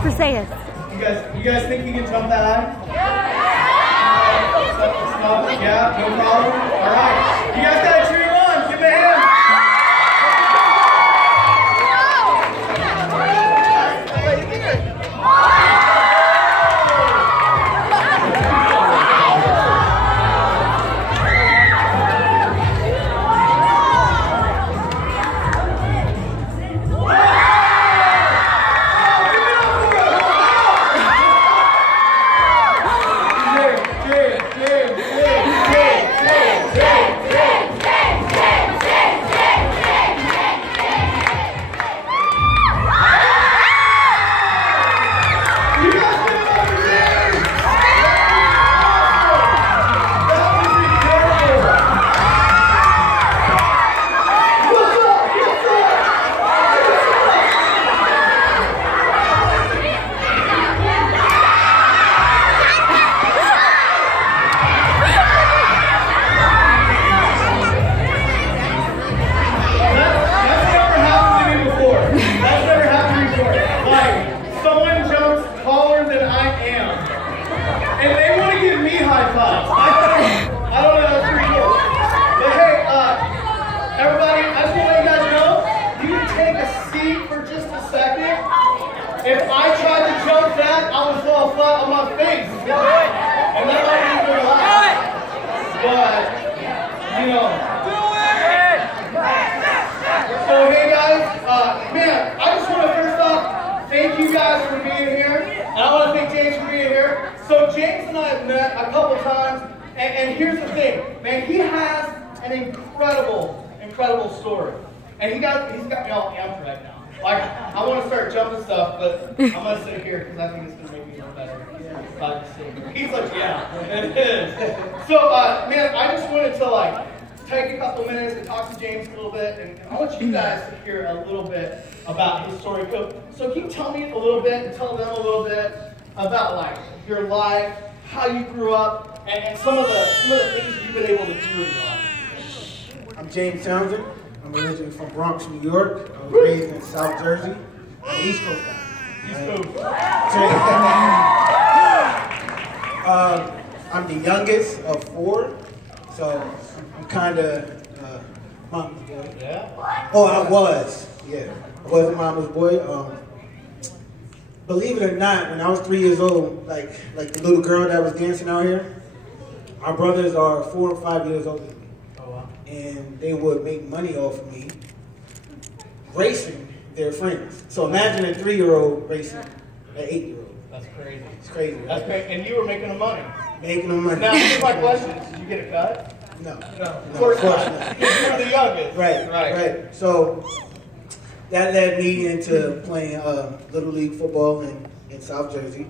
Briseis. You guys think you can jump that high? Yeah, no problem. All right. You guys gotta cheer him on. Give him a hand. If I tried to jump that, I would fall flat on my face. And that might be good laugh. But, you know. Do it! So, hey guys, man, I just want to first off thank you guys for being here. And I want to thank James for being here. So, James and I have met a couple times. And here's the thing, man, he has an incredible story. And he's got me all amped right now. Like, I want to start jumping stuff, but I'm going to sit here because I think it's going to make me look better. He's like, yeah, it is. So, man, I just wanted to, take a couple minutes and talk to James a little bit, and I want you guys to hear a little bit about his story. So can you tell me a little bit and tell them a little bit about, your life, how you grew up, and some of the things you've been able to do in your life? I'm James Townsend. I'm originally from Bronx, New York. I was raised in South Jersey. I'm an East Coast guy. East Coast. I'm the youngest of 4, so I'm kind of mama's boy. Yeah? Oh, I was. Yeah. I was a mama's boy. Believe it or not, when I was 3 years old, like the little girl that was dancing out here, our brothers are 4 or 5 years older than me. And they would make money off of me racing their friends. So imagine a 3-year-old racing an 8-year-old. That's crazy. It's crazy, right? That's crazy. And you were making them money. Making them money. Now, here's my question. Did you get a cut? No. No. Of course not. You were the youngest. Right. So that led me into playing Little League football in South Jersey.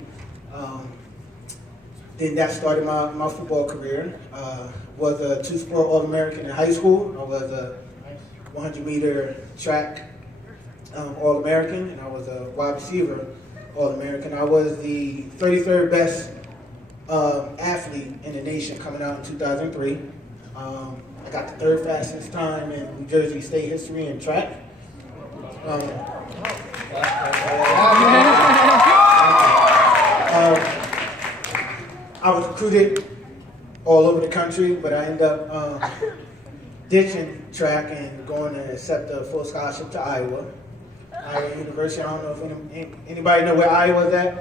Then that started my football career. Was a 2-sport All-American in high school. I was a 100-meter track All-American, and I was a wide receiver All-American. I was the 33rd best athlete in the nation coming out in 2003. I got the 3rd fastest time in New Jersey state history in track. I was recruited all over the country, but I ended up ditching track and going to accept a full scholarship to Iowa University. I don't know if anybody know where Iowa's at.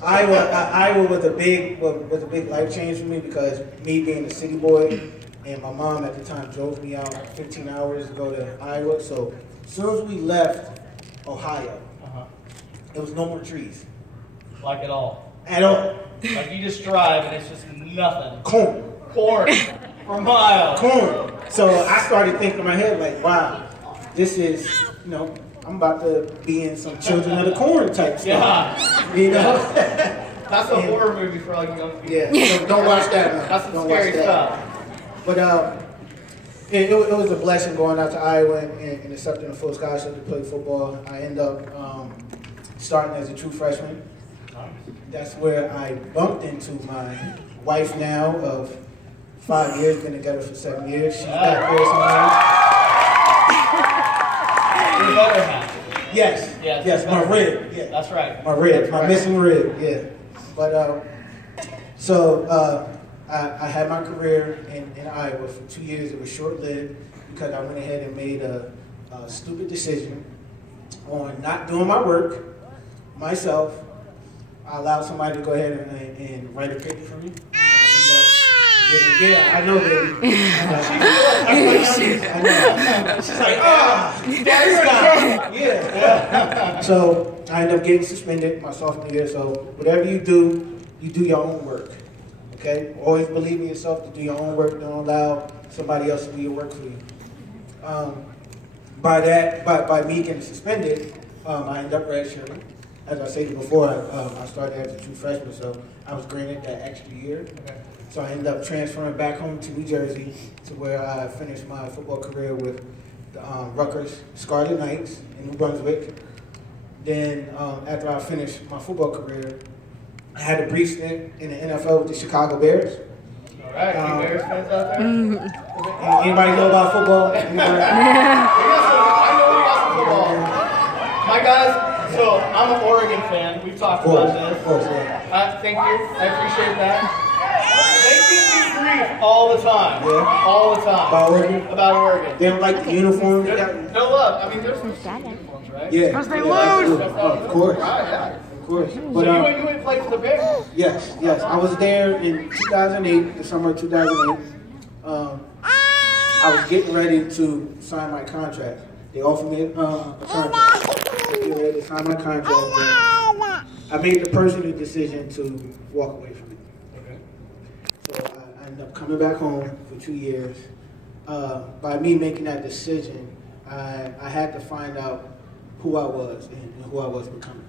Iowa was a big life change for me because me being a city boy and my mom at the time drove me out 15 hours to go to Iowa. So as soon as we left Ohio, there was no more trees. Like at all? At all. Like you just drive and it's just nothing. Corn. For miles. Corn. So I started thinking in my head like, wow, this is, I'm about to be in some Children of the Corn type stuff. Yeah. You know? That's a horror movie for all you young people. Yeah. So don't watch that, man. That's some don't scary stuff. But it was a blessing going out to Iowa and accepting a full scholarship to play football. I ended up starting as a true freshman. That's where I bumped into my wife now of 5 years, been together for 7 years. She's back there somewhere. Yes, my rib. Yeah. That's right. My rib, That's my right. missing rib, yeah. But, I had my career in Iowa for 2 years. It was short-lived because I went ahead and made a stupid decision on not doing my work myself. I allowed somebody to go ahead and write a paper for me. Yeah, I know, baby. I know. She's like, yeah. So I ended up getting suspended my sophomore year. So whatever you do your own work. Okay? Always believe in yourself to do your own work. Don't allow somebody else to do your work for you. By me getting suspended, I ended up redshirting. As I stated before, I started as a true freshman, so I was granted that extra year. Okay. So I ended up transferring back home to New Jersey, to where I finished my football career with the Rutgers Scarlet Knights in New Brunswick. Then after I finished my football career, I had a brief stint in the NFL with the Chicago Bears. All right, any Bears fans out there? Anybody know about football? I know we got some football. My guys, so I'm an Oregon fan. We've talked about this. Of course, yeah. Thank you. I appreciate that. They give me grief all the time. Yeah. All the time. About Oregon? About Oregon. They don't like the uniforms? No love. I mean, there's some uniforms, right? Yeah. Because they lose. lose. Of course. Right, yeah. Of course. So But, you went to play for the Bears? yes. I was there in 2008, the summer of 2008. I was getting ready to sign my contract. They offered me a contract. I was getting ready to sign my contract. I made the personal decision to walk away from it. Okay. So I ended up coming back home for 2 years. By me making that decision, I had to find out who I was and who I was becoming.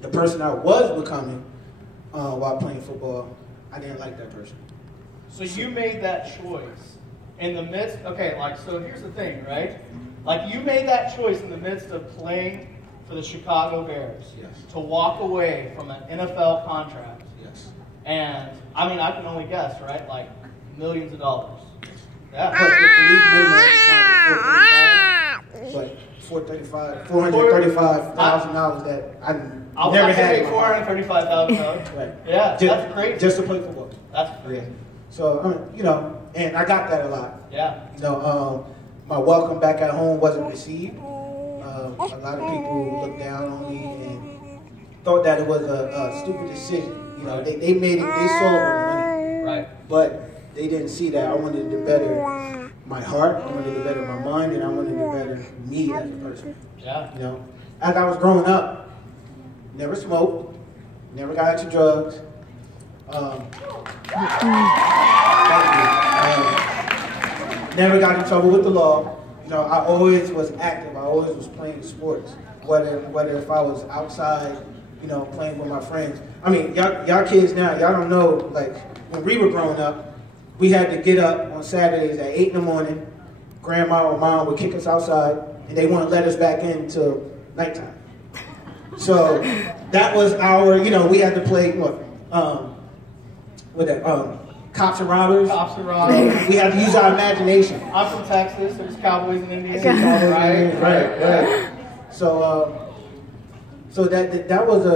The person I was becoming while playing football, I didn't like that person. So you made that choice in the midst, okay, like, so here's the thing, right? Like, you made that choice in the midst of playing for the Chicago Bears. Yes. To walk away from an NFL contract. Yes. And, I mean, I can only guess, right? Like, millions of dollars. Yeah. But the league minimum at the time was $435,000 that I never had. Pay $435,000. Right. Yeah, that's great. Just to play football. That's great. So, and I got that a lot. Yeah. My welcome back at home wasn't received. A lot of people looked down on me and thought that it was a stupid decision. They made it, they saw the money. Right. But they didn't see that I wanted to better my heart, I wanted to better my mind, and I wanted to better me as a person. Yeah. As I was growing up, never smoked, never got into drugs. Never got in trouble with the law. I always was active. I always was playing sports. Whether if I was outside, playing with my friends. I mean, y'all kids now, y'all don't know, like, when we were growing up, we had to get up on Saturdays at 8 in the morning. Grandma or mom would kick us outside, and they wouldn't let us back in until nighttime. So that was our, we had to play, Cops and Robbers. Cops and Robbers. We had to use our imagination. I'm from Texas. It was Cowboys and Indians. Right. So that was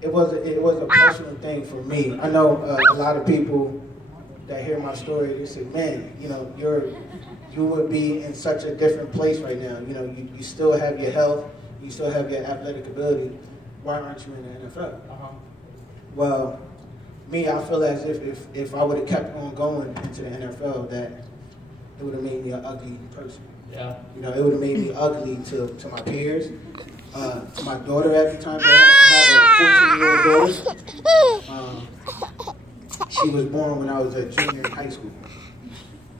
it was a personal thing for me. I know a lot of people that hear my story, they say, man, you would be in such a different place right now. You still have your health, you still have your athletic ability. Why aren't you in the NFL? Well, me, I feel as if I would have kept on going into the NFL, that it would have made me an ugly person. Yeah. It would have made me ugly to my peers, to my daughter at the time. I have a 14-year-old daughter. She was born when I was a junior in high school.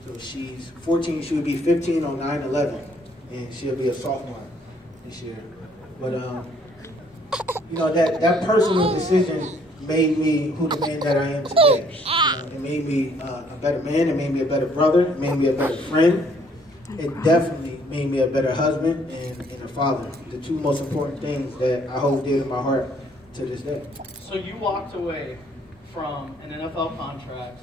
So she's 14, she would be 15 on 9/11, and she'll be a sophomore this year. But, that personal decision made me who the man that I am today. It made me a better man, it made me a better brother, it made me a better friend. It definitely made me a better husband and a father. The two most important things that I hold dear to my heart to this day. So you walked away from an NFL contract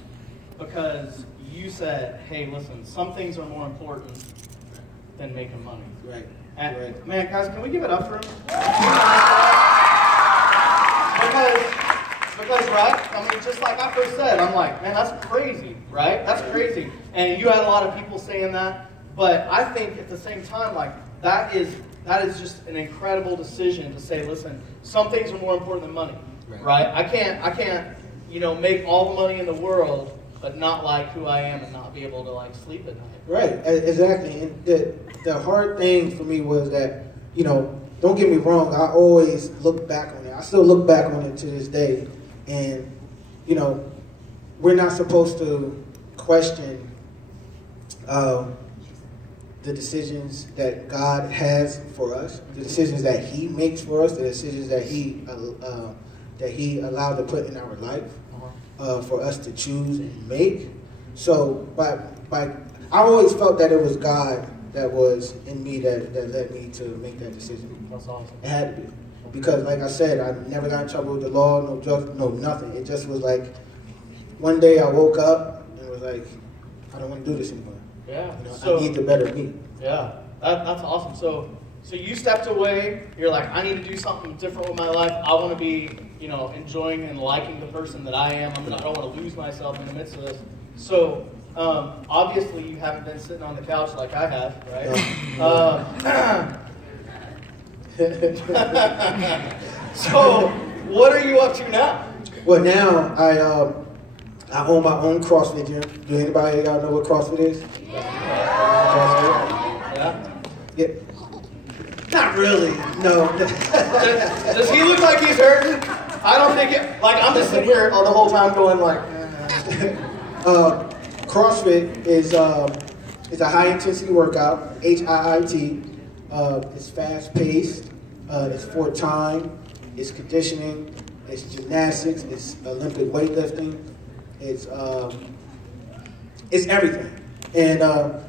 because you said, hey, listen, some things are more important than making money. Right. And, right. Man, guys, can we give it up for him? Because, right? I mean, just like I first said, I'm like, man, that's crazy, right? That's crazy. And you had a lot of people saying that, but I think at the same time, like, that is just an incredible decision to say, listen, some things are more important than money, right? I can't, make all the money in the world, but not like who I am and not be able to like sleep at night. Right, exactly. And the hard thing for me was that, don't get me wrong, I always look back on it. I still look back on it to this day. And, we're not supposed to question the decisions that God has for us, the decisions that He makes for us, the decisions that He allowed to put in our life for us to choose and make. So, I always felt that it was God that was in me that led me to make that decision. That's awesome. It had to be. Because, like I said, I never got in trouble with the law, no drugs, no nothing. It just was like, one day I woke up and was like, I don't want to do this anymore. Yeah. I need to better me. Yeah, that's awesome. So you stepped away. You're like, I need to do something different with my life. I want to be, enjoying and liking the person that I am. I don't want to lose myself in the midst of this. So obviously you haven't been sitting on the couch like I have, right? So what are you up to now? Well, now I own my own CrossFit gym. Do anybody y'all know what CrossFit is? CrossFit? Yeah. Not really. No. Does he look like he's hurting? I don't think it. Like I'm just sitting here all the whole time going like. CrossFit is a high intensity workout. HIIT. It's fast paced. It's for time. It's conditioning. It's gymnastics. It's Olympic weightlifting. It's everything. And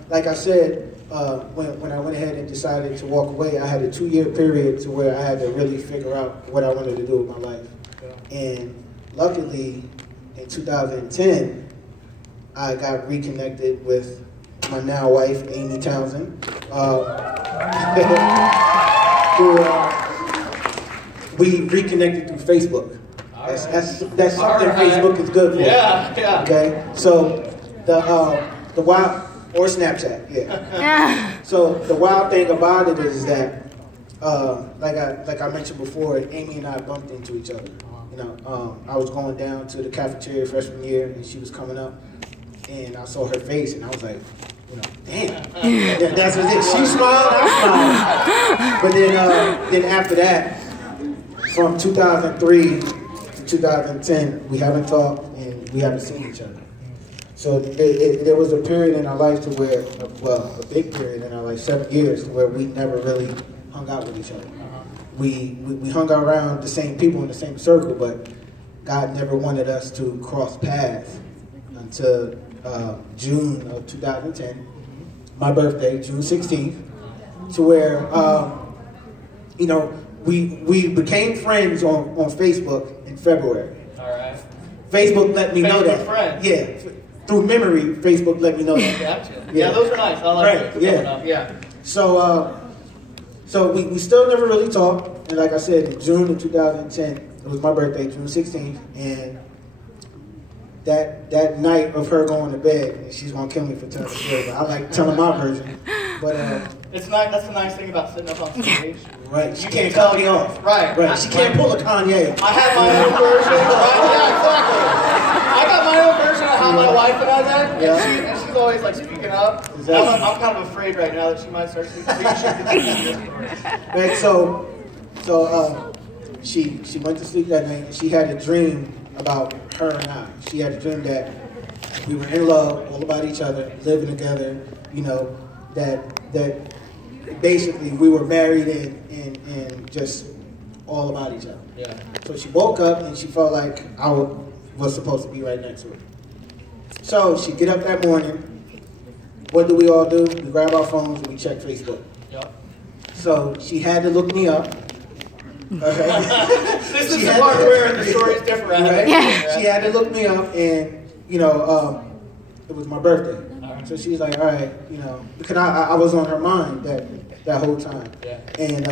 like I said, when I went ahead and decided to walk away, I had a 2-year period to where I had to really figure out what I wanted to do with my life. Yeah. And luckily, in 2010, I got reconnected with my now wife, Amy Townsend. We reconnected through Facebook. That's something Facebook is good for. Yeah. Okay, so the wild, or Snapchat, yeah. So the wild thing about it is that, like I mentioned before, Amy and I bumped into each other. I was going down to the cafeteria freshman year, and she was coming up, and I saw her face, and I was like, damn, that's what it is. She smiled, I smiled. But then after that, from 2003 to 2010, we haven't talked and we haven't seen each other. So there was a period in our life to where, a big period in our life, 7 years, to where we never really hung out with each other. We hung out around the same people in the same circle, but God never wanted us to cross paths until June of 2010, my birthday, June 16th, to where, we became friends on Facebook in February. All right. Facebook let me know that. Friends. Yeah. Through memory, Facebook let me know that. Gotcha. Yeah, those are nice. I like right. it. Yeah. So we still never really talked. And like I said, in June of 2010, it was my birthday, June 16th, and that night of her going to bed, and she's gonna kill me for telling the story, but I like telling my version. But it's nice. That's the nice thing about sitting up on stage. Right, she can't cut me off. Right. She can't pull a Kanye. I have my own version. Right? Yeah, exactly. I got my own version of how my wife and I met, and she's always like speaking up. Exactly. I'm kind of afraid right now that she might start speaking. Right, so she went to sleep that night, and she had a dream about her and I. She had a dream that we were in love, all about each other, living together, that basically we were married and just all about each other. Yeah. So she woke up and she felt like I was supposed to be right next to her. So she get up that morning. What do? We grab our phones and we check Facebook. Yep. So she had to look me up. Okay. This is the part where the story's different, right? Yeah. She had to look me up, and it was my birthday. So she's like, all right, you know, because I was on her mind that whole time. Yeah. And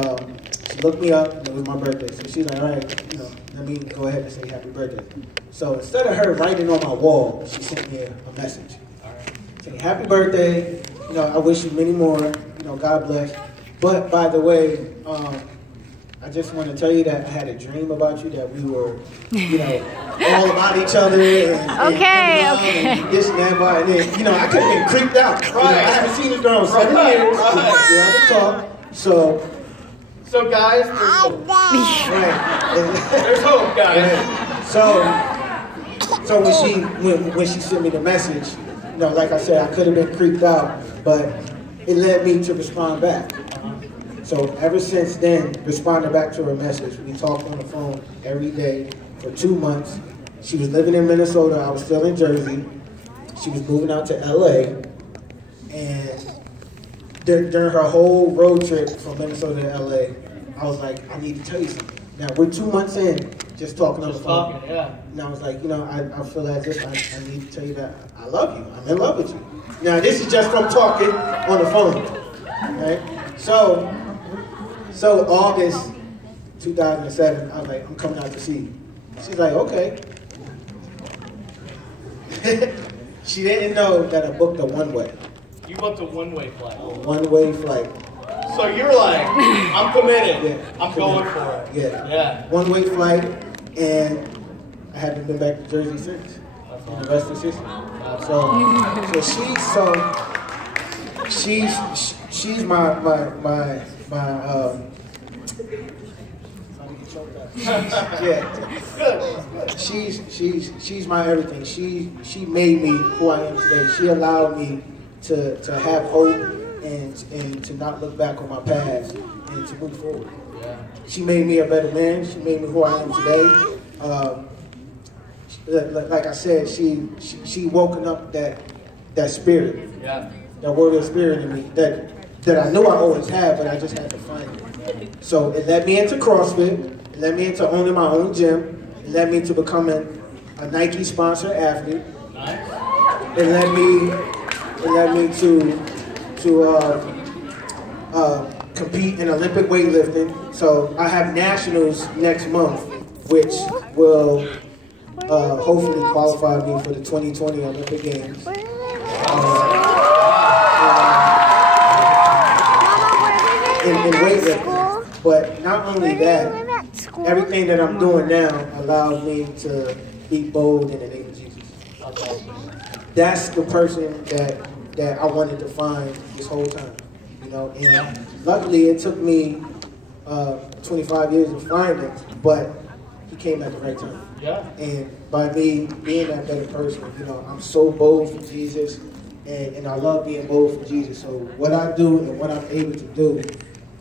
she looked me up, and it was my birthday. So she's like, all right, you know, let me go ahead and say happy birthday. So instead of her writing on my wall, she sent me a message. All right. Saying, happy birthday, you know, I wish you many more, you know, God bless. But by the way, I just want to tell you that I had a dream about you, that we were, you know, all about each other and this and that, and then, you know, I could have been creeped out. Right. You know, I haven't seen this girl in 7 years. Right. We haven't talked. So guys, there's hope. Right. There's hope, guys. So when she sent me the message, you know, like I said, I could have been creeped out, but it led me to respond back. So ever since then, responding back to her message, we talked on the phone every day for 2 months. She was living in Minnesota, I was still in Jersey. She was moving out to LA, and during her whole road trip from Minnesota to LA, I was like, I need to tell you something. Now we're 2 months in, just talking on the phone. Talking, yeah. And I was like, you know, I feel as if I need to tell you that I love you. I'm in love with you. Now this is just from talking on the phone, right? So August 2007, I was like, I'm coming out to see you. She's like, okay. She didn't know that I booked a one-way. You booked a one-way flight. A one-way flight. So you're like, I'm committed. Yeah, I'm going for it. Yeah. Yeah. One-way flight, and I haven't been back to Jersey since. And the rest is history. She's my she's my everything. She made me who I am today. She allowed me to have hope and to not look back on my past and to move forward. Yeah. She made me a better man. She made me who I am today. Like I said, she woken up that spirit, Yeah. that warrior spirit in me that I knew I always had, but I just had to find it. So it led me into CrossFit. It led me into owning my own gym. It led me to becoming a Nike sponsored athlete. Nice. It led me to compete in Olympic weightlifting. So I have nationals next month, which will hopefully qualify me for the 2020 Olympic Games. In weightlifting. But not only that, everything that I'm doing now allows me to be bold in the name of Jesus. That's the person that I wanted to find this whole time. You know, and luckily it took me 25 years to find him, but he came at the right time. Yeah. And by me being that better person, you know, I'm so bold for Jesus, and I love being bold for Jesus. So what I do and what I'm able to do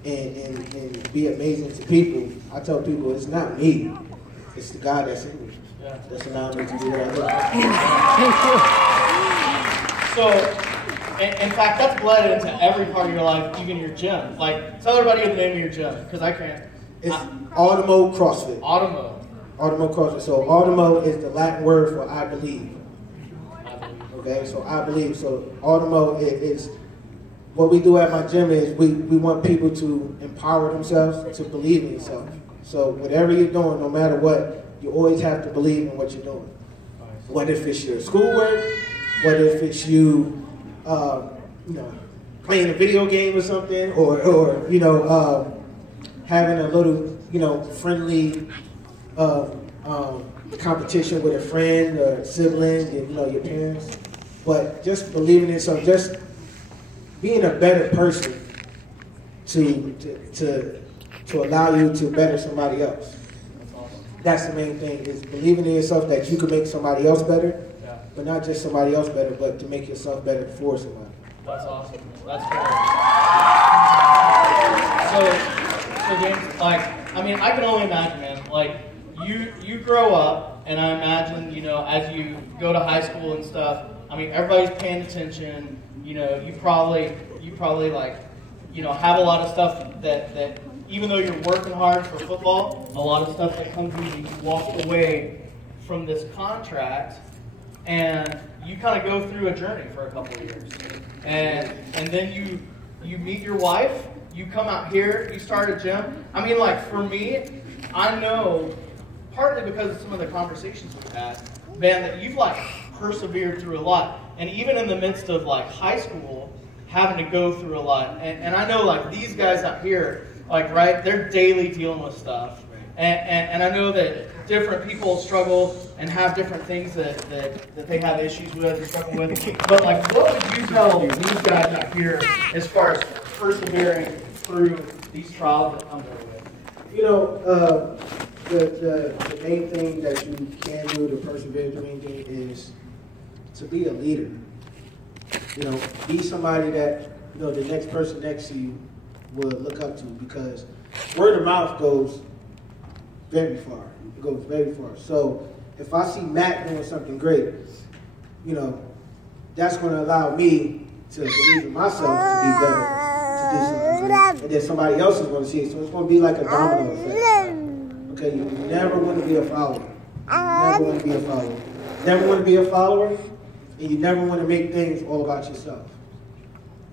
and be amazing to people, I tell people it's not me, it's the God that's in me. Yeah. That's allowing me to do what I do. So, in fact, that's bled into every part of your life, even your gym. Like, tell everybody the name of your gym, because I can't. It's Automo CrossFit. Automo. Automo CrossFit. So Automo is the Latin word for I believe. I believe. Okay, so I believe. So Automo is what we do at my gym is we want people to empower themselves to believe in themselves. So whatever you're doing, no matter what, you always have to believe in what you're doing. Whether if it's your schoolwork, whether if it's you, playing a video game or something, or having a little, friendly competition with a friend or sibling, and, your parents. But just believing in yourself, just being a better person to allow you to better somebody else. That's the main thing, is believing in yourself that you can make somebody else better, but not just somebody else better, but to make yourself better for somebody. That's awesome. That's great. So James, I can only imagine, man, like, you grow up, and I imagine, as you go to high school and stuff, everybody's paying attention, you probably have a lot of stuff that even though you're working hard for football, a lot of stuff that comes to you, you walk away from this contract and you kind of go through a journey for a couple of years. And then you meet your wife, you come out here, you start a gym. I mean, like, for me, I know, partly because of some of the conversations we've had, man, that you've, like, persevered through a lot. And even in the midst of, like, high school, having to go through a lot. And I know, like, these guys out here, like, right, they're daily dealing with stuff. And I know that different people struggle and have different things that they have issues with or struggle with. But, like, what would you tell these guys out here as far as persevering through these trials that come their way? You know, the main thing that you can do to persevere through anything is to be a leader. You know, be somebody that, you know, the next person next to you will look up to, because word of mouth goes very far. It goes very far. So if I see Matt doing something great, you know, that's going to allow me to believe in myself to be better, to do something great. And then somebody else is going to see it. So it's going to be like a domino effect. Okay, you never want to be a follower. You never want to be a follower. You never want to be a follower, and you never want to make things all about yourself.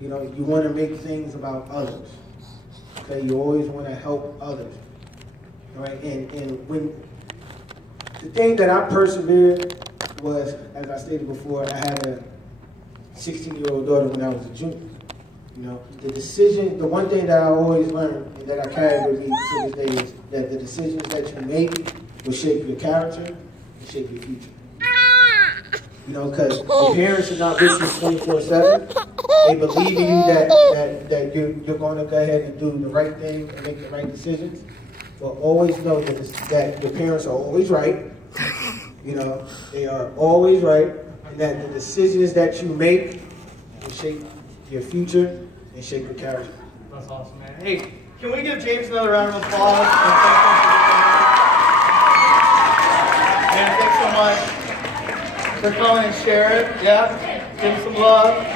You know, you want to make things about others. Okay, you always want to help others. All right, and when the thing that I persevered was, as I stated before, I had a 16-year-old daughter when I was a junior. You know, the one thing that I always learned and that I carry with me to this day is that the decisions that you make will shape your character and shape your future. You know, because your parents are not with you 24/7. They believe in you that you're going to go ahead and do the right thing and make the right decisions. But always know that your parents are always right. You know, they are always right, and that the decisions that you make will shape your future and shape your character. That's awesome, man. Hey, can we give James another round of applause? Man, thanks so much for coming and sharing. Yeah, give him some love.